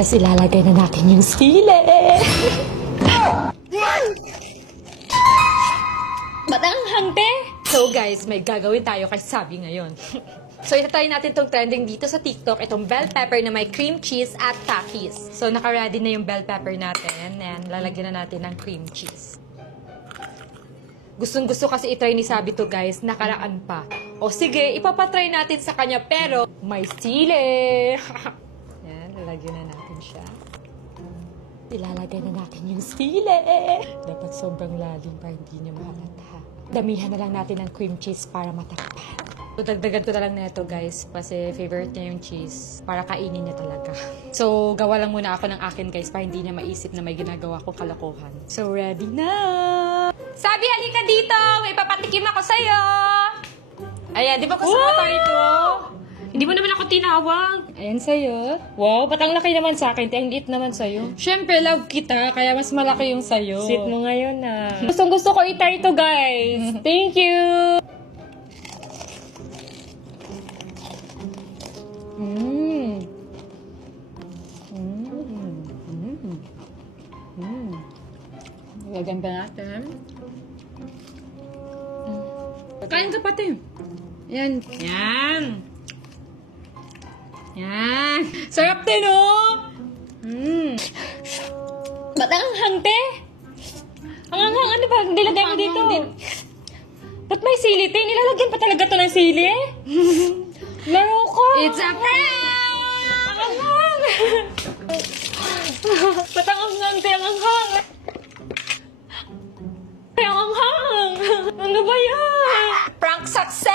Tapos ilalagay na natin yung sili. Ba't ang hante? So guys, may gagawin tayo kasi sabi ngayon. So itatry natin itong trending dito sa TikTok, itong bell pepper na may cream cheese at takis. So naka-ready na yung bell pepper natin and lalagyan na natin ng cream cheese. Gustong-gusto kasi itry ni Sabi to guys, nakaraan pa. O sige, ipapatry natin sa kanya pero may sili. Yan, lalagyan na natin siya. Ilalagay na natin yung sili. Dapat sobrang lalim para hindi niya mahalata. Damihan na lang natin ng cream cheese para matakpan. So, dagdagan ko na lang nito guys kasi favorite niya yung cheese para kainin niya talaga. So, gawa lang muna ako ng akin guys para hindi niya maisip na may ginagawa kong kalokohan. So, ready na! Sabi, halika dito! May papatikim ako sa'yo! Ayan, di ba kasama tayo ito? Hindi mo naman ako tinawag. Ayan sa'yo. Wow, ba't ang laki naman sa akin? Ang liit naman sa'yo. Siyempre, love kita, kaya mas malaki yung sa'yo. Sweet mo ngayon ah. Gustong gusto ko itry ito guys. Thank you! Lagyan ba natin? Kain ka pati. Yan. Yan. Yan. Sarap din, oh! Ba't ang hante? Ang hanghang, ano ba? Nilagay mo dito. Ba't may sili? Nilalagyan pa talaga to ng sili? Laro ko. It's a prank! Ang hanghang! Ba't ang hanghang? Ang hanghang! Ang hanghang! Ano ba yan? Prank success!